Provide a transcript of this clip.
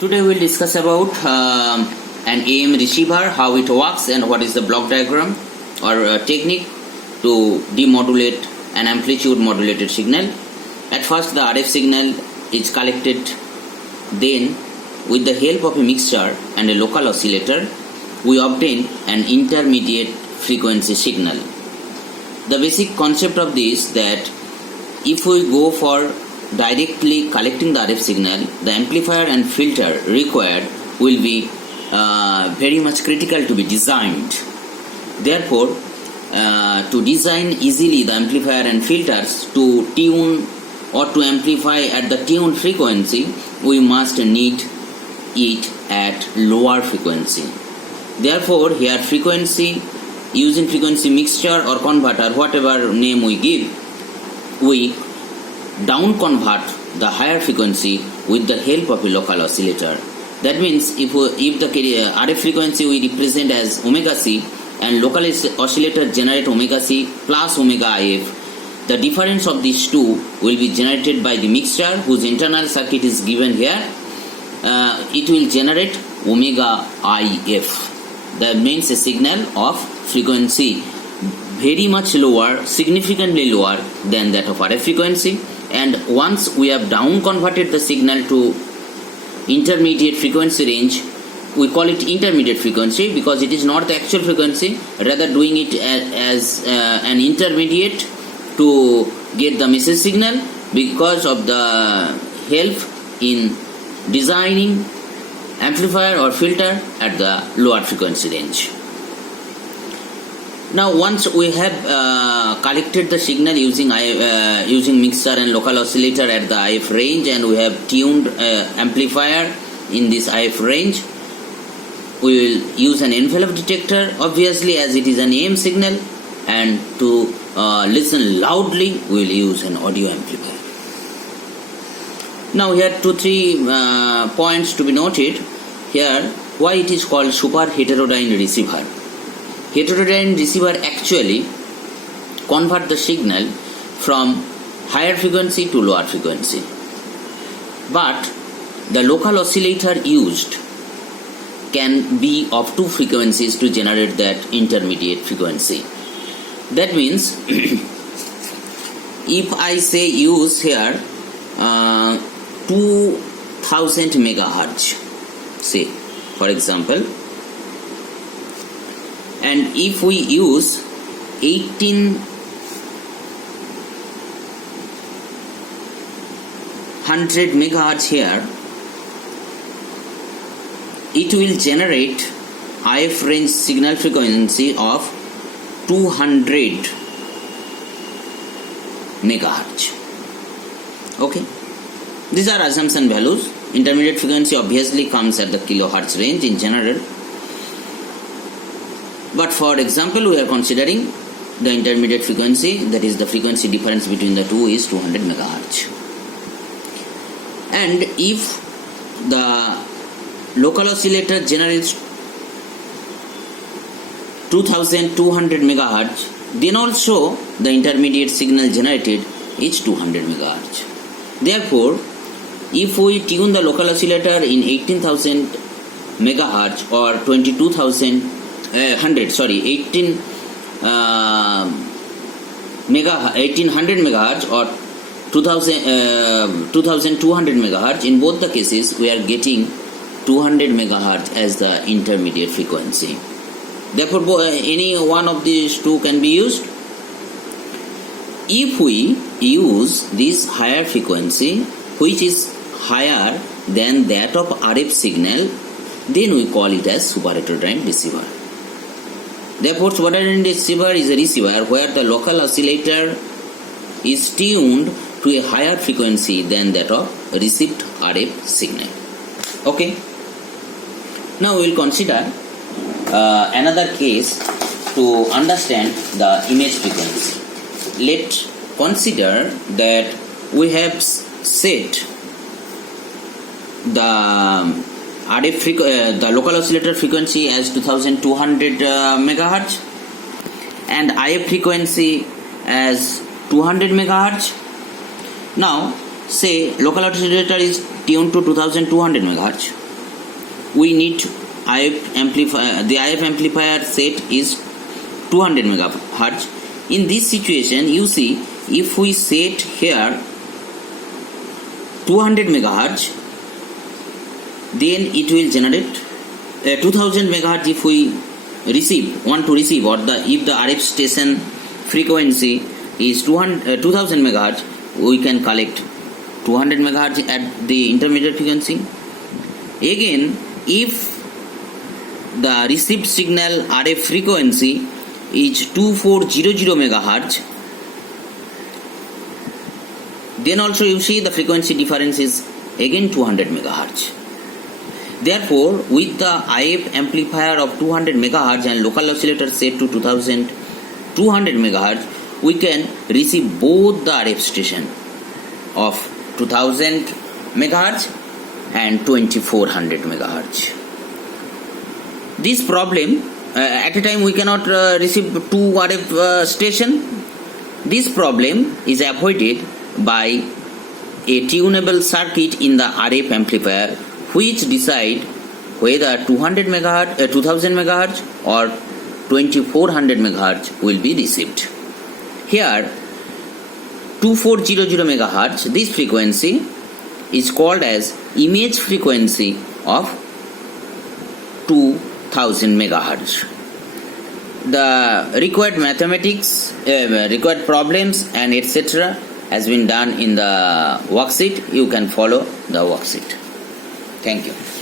Today we'll discuss about an AM receiver, how it works and what is the block diagram or technique to demodulate an amplitude modulated signal. At first the RF signal is collected, then with the help of a mixture and a local oscillator we obtain an intermediate frequency signal. The basic concept of this that if we go for directly collecting the RF signal, the amplifier and filter required will be very much critical to be designed. Therefore, to design easily the amplifier and filters to tune or to amplify at the tuned frequency, we must need it at lower frequency. Therefore, here frequency, using frequency mixture or converter, whatever name we give, we down convert the higher frequency with the help of a local oscillator. That means if the RF frequency we represent as omega c and local oscillator generate omega c plus omega if, the difference of these two will be generated by the mixture whose internal circuit is given here. It will generate omega if. That means a signal of frequency very much lower, significantly lower than that of RF frequency. And once we have down converted the signal to intermediate frequency range, we call it intermediate frequency because it is not the actual frequency, rather doing it as an intermediate to get the message signal because of the help in designing amplifier or filter at the lower frequency range. Now once we have collected the signal using mixer and local oscillator at the IF range, and we have tuned amplifier in this IF range, we will use an envelope detector obviously as it is an AM signal, and to listen loudly we will use an audio amplifier. Now here 2-3 points to be noted here. Why it is called super heterodyne receiver. Heterodyne receiver actually convert the signal from higher frequency to lower frequency, but the local oscillator used can be of two frequencies to generate that intermediate frequency. That means if I say use here 2000 megahertz, say for example, and if we use 1800 megahertz here, it will generate IF range signal frequency of 200 megahertz. Okay, these are assumption values. Intermediate frequency obviously comes at the kilohertz range in general, but for example we are considering the intermediate frequency, that is the frequency difference between the two is 200 megahertz. And if the local oscillator generates 2200 megahertz, then also the intermediate signal generated is 200 megahertz. Therefore, if we tune the local oscillator in 18,000 megahertz or 1800 megahertz or 2200 megahertz, in both the cases we are getting 200 megahertz as the intermediate frequency. Therefore, any one of these two can be used. If we use this higher frequency, which is higher than that of RF signal, then we call it as super heterodyne receiver. Therefore, super heterodyne receiver is a receiver where the local oscillator is tuned to a higher frequency than that of received RF signal. Okay. Now we will consider another case to understand the image frequency. Let's consider that we have set the the local oscillator frequency as 2200 megahertz and IF frequency as 200 megahertz. Now say local oscillator is tuned to 2200 megahertz we need IF amplifier. The IF amplifier set is 200 megahertz. In this situation, you see, if we set here 200 megahertz, then it will generate 2000 megahertz. If we want to receive, or if the RF station frequency is 2000 megahertz, we can collect 200 megahertz at the intermediate frequency. Again, if the received signal RF frequency is 2400 megahertz, then also you see the frequency difference is again 200 megahertz. Therefore, with the IF amplifier of 200 megahertz and local oscillator set to 2200 megahertz, we can receive both the RF station of 2000 megahertz and 2400 megahertz. This problem, at a time we cannot receive two RF station. This problem is avoided by a tunable circuit in the RF amplifier, which decide whether 200 megahertz, 2000 megahertz or 2400 megahertz will be received. Here 2400 megahertz, this frequency is called as image frequency of 2000 megahertz. The required mathematics, required problems and etc. has been done in the worksheet. You can follow the worksheet. Thank you.